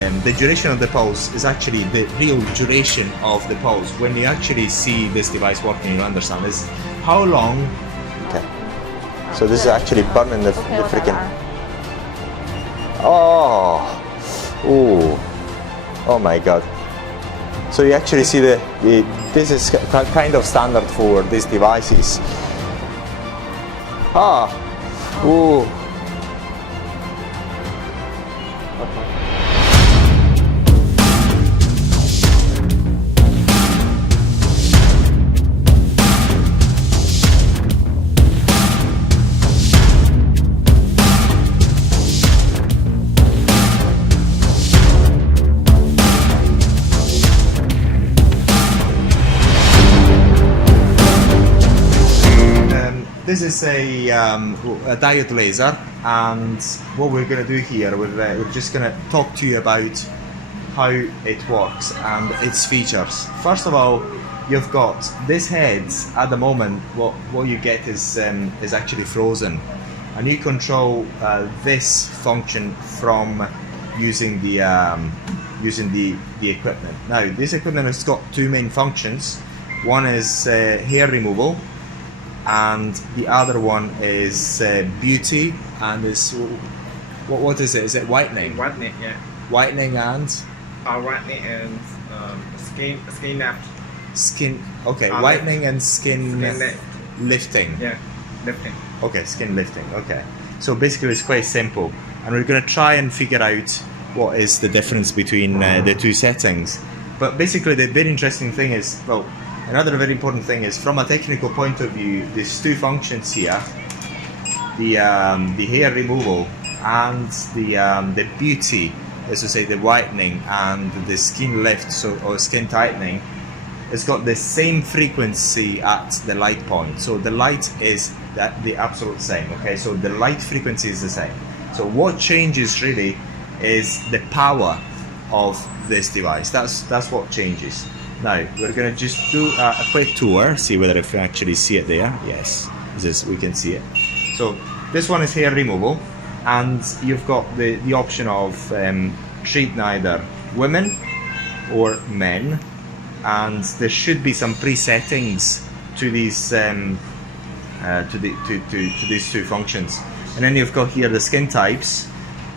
The duration of the pulse is actually the real duration of the pulse. When you actually see this device working, you understand is how long. Okay. So this is actually burning the freaking. Oh, ooh, oh my God. So you actually see this is kind of standard for these devices. Ah, ooh. This is a diode laser, and what we're going to do here, we're just going to talk to you about how it works and its features. First of all, you've got this head. At the moment, what you get is actually frozen, and you control this function from using the equipment. Now, this equipment has got two main functions. One is hair removal, and the other one is beauty, and is what is it? Is it whitening? Whitening, yeah. Whitening and Whitening and skin nap. Skin. Okay, whitening and skin lifting. Yeah, lifting. Okay, skin lifting. Okay, so basically it's quite simple, and we're going to try and figure out what is the difference between the two settings. But basically, the very interesting thing is, well, another very important thing is, from a technical point of view, there's two functions here: the hair removal and the beauty, as we say, the whitening and the skin lift, or skin tightening. It's got the same frequency at the light point, so the light is the absolute same. Okay, so the light frequency is the same. So what changes really is the power of this device. That's what changes. Now we're going to just do a quick tour, see whether if you actually see it there. Yes, we can see it. So this one is hair removal, and you've got the option of treat neither women or men, and there should be some presettings to these to these two functions. And then you've got here the skin types,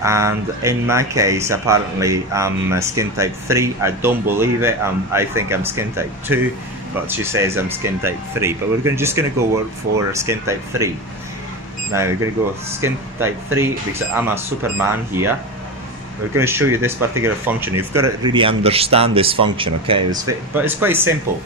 and in my case, apparently I'm skin type 3. I don't believe it. I think I'm skin type 2, but she says I'm skin type 3. But we're just going to go for skin type 3. Now we're going to go with skin type 3 because I'm a Superman here. We're going to show you this particular function. You've got to really understand this function, okay? But it's quite simple.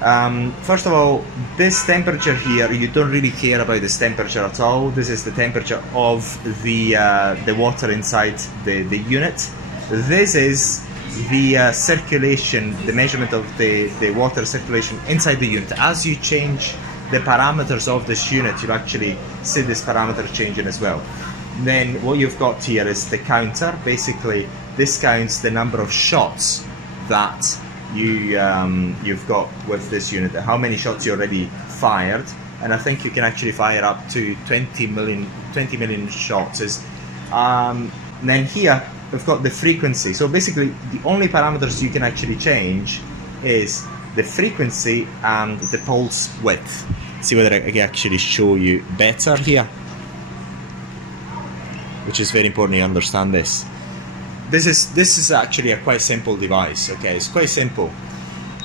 First of all, this temperature here, you don't really care about this temperature at all. This is the temperature of the water inside the unit. This is the circulation, the measurement of the water circulation inside the unit. As you change the parameters of this unit, you'll actually see this parameter changing as well. Then what you've got here is the counter. Basically, this counts the number of shots that you've got with this unit, how many shots you already fired, and I think you can actually fire up to 20 million shots. Then here we've got the frequency. So basically, the only parameters you can actually change is the frequency and the pulse width. See whether I can actually show you better here, which is very important you understand this. This is actually a quite simple device. Okay, it's quite simple.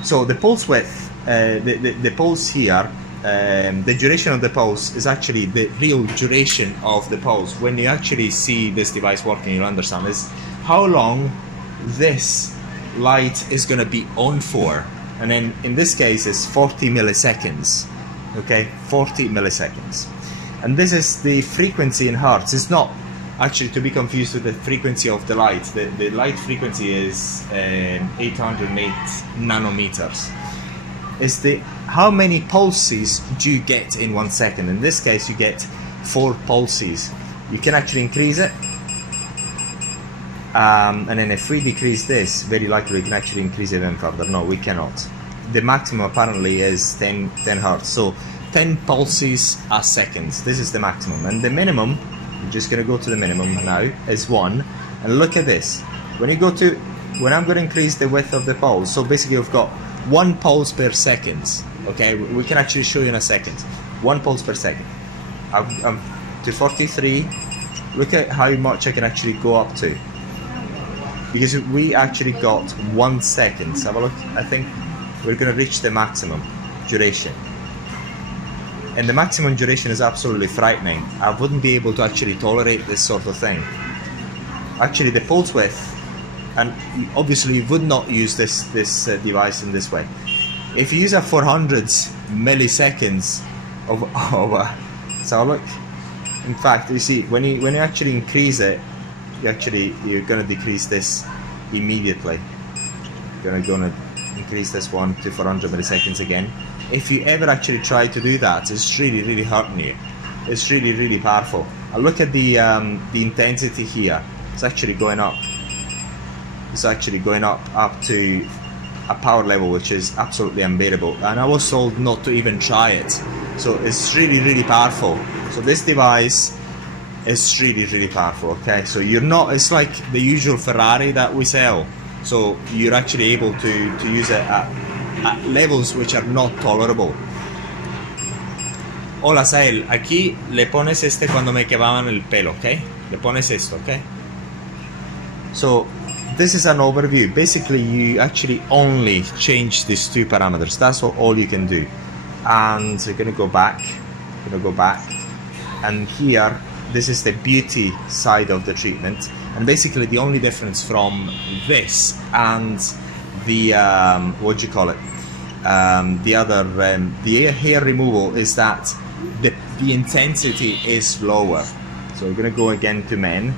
So the pulse width, the pulse here, the duration of the pulse is actually the real duration of the pulse. When you actually see this device working, you'll understand is how long this light is going to be on for. And then in this case, it's 40 milliseconds. Okay, 40 milliseconds. And this is the frequency in hertz. It's not actually to be confused with the frequency of the light. The light frequency is 808 nanometers. It's how many pulses do you get in 1 second? In this case, you get 4 pulses. You can actually increase it, and then if we decrease this, very likely we can actually increase it even further. No, we cannot. The maximum apparently is 10 hertz. So 10 pulses a second. This is the maximum, and the minimum, I'm just going to go to the minimum now, is 1. And look at this. when I'm going to increase the width of the pulse, so basically you've got 1 pulse per second. Okay, we can actually show you in a second. 1 pulse per second. I'm to 43. Look at how much I can actually go up to. Because we actually got 1 second. So have a look. I think we're going to reach the maximum duration. And the maximum duration is absolutely frightening. I wouldn't be able to actually tolerate this sort of thing. Actually, the pulse width, and obviously you would not use this device in this way. If you use a 400 milliseconds so look, in fact, you see, when you actually increase it, you're going to decrease this immediately. You're going to increase this one to 400 milliseconds again. If you ever actually try to do that, it's really hurting you. It's really powerful. And look at the intensity here. It's actually going up. It's actually going up to a power level which is absolutely unbearable. And I was told not to even try it. So it's really powerful. So this device is really powerful. Okay, so you're not. It's like the usual Ferrari that we sell. So you're actually able to use it at levels which are not tolerable. Hola Sael, aquí le pones cuando me quemaban el pelo, ¿ok? Le pones esto, ¿ok? So this is an overview. Basically, you actually only change these 2 parameters. That's all you can do. And we're gonna go back. And here, this is the beauty side of the treatment. And basically, the only difference from this and the what do you call it? The other the hair removal is that the intensity is lower. So we're going to go again to man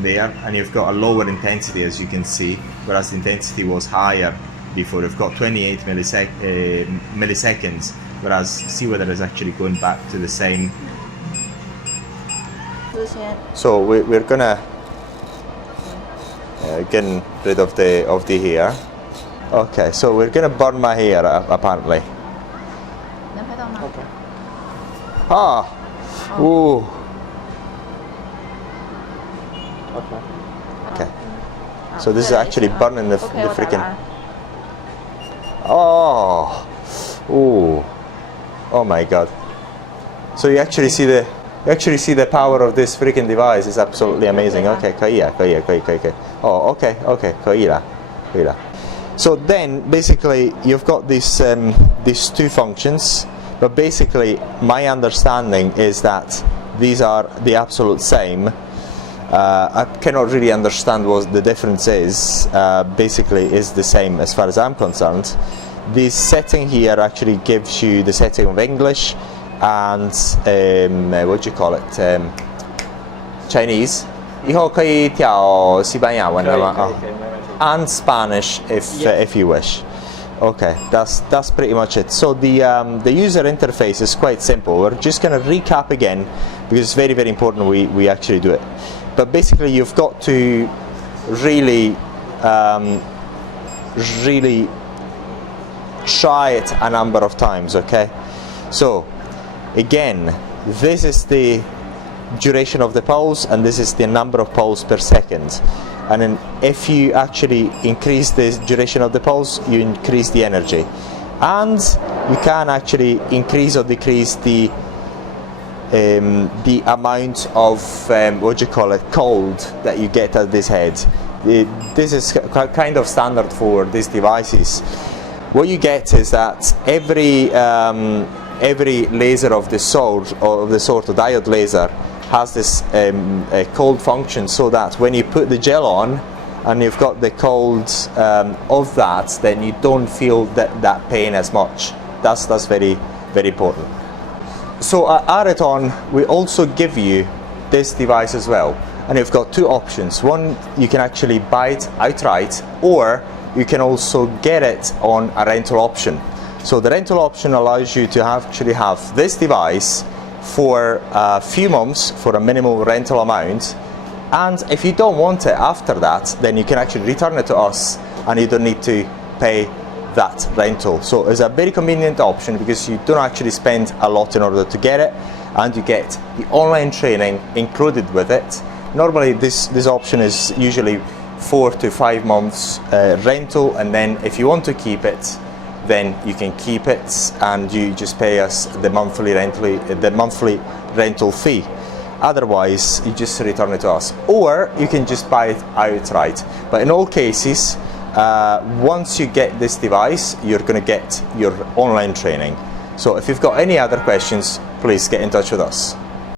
there, and you've got a lower intensity, as you can see, whereas the intensity was higher before. You've got 28 milliseconds, whereas see whether it's actually going back to the same. So we're gonna getting rid of the hair. Okay, so we're gonna burn my hair apparently. Okay. Ooh. Okay. So this is actually burning the freaking. Oh my God. So you actually see the power of this freaking device. Is absolutely amazing. Okay, okay. Oh, okay, Koila. So then basically you've got these 2 functions, but basically my understanding is that these are the absolute same. I cannot really understand what the difference is. Basically is the same as far as I'm concerned. This setting here actually gives you the setting of English and what do you call it? Chinese. 以后可以调西班牙文的吗？ And Spanish if you wish. Okay, that's pretty much it. So the user interface is quite simple. We're just going to recap again because it's very important we actually do it. But basically you've got to really try it a number of times, okay? So again, this is the duration of the pulse and this is the number of pulse per second. And then if you actually increase the duration of the pulse, you increase the energy. And you can actually increase or decrease the amount of what do you call it, cold that you get at this head. This is kind of standard for these devices. What you get is that every laser of the sort, of diode laser, has this cold function, so that when you put the gel on and you've got the cold of that, then you don't feel that pain as much. That's very important. So at Areton we also give you this device as well, and you've got 2 options. One, you can actually buy it outright, or you can also get it on a rental option. So the rental option allows you to actually have this device for a few months for a minimal rental amount, and if you don't want it after that, then you can actually return it to us and you don't need to pay that rental. So it's a very convenient option because you don't actually spend a lot in order to get it, and you get the online training included with it, Normally this option is usually 4 to 5 months rental, and then if you want to keep it, then you can keep it and you just pay us the monthly rental fee. Otherwise, you just return it to us, or you can just buy it outright. But in all cases, once you get this device, you're going to get your online training. So if you've got any other questions, please get in touch with us.